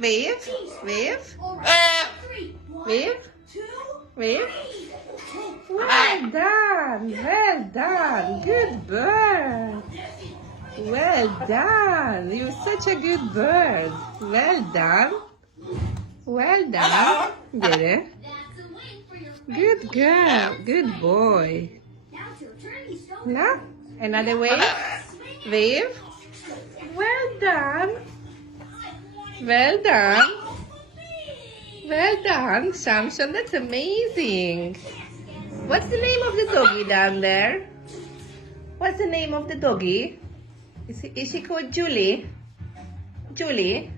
Wave. Wave. Wave. Wave. Well done. Well done. Good bird. Well done. You're such a good bird. Well done. Well done. Get it? Good girl. Good boy. Now, another wave. Wave. Well done. Well done. Well done, Samson. That's amazing. What's the name of the doggy down there? What's the name of the doggy? Is she called Julie? Julie?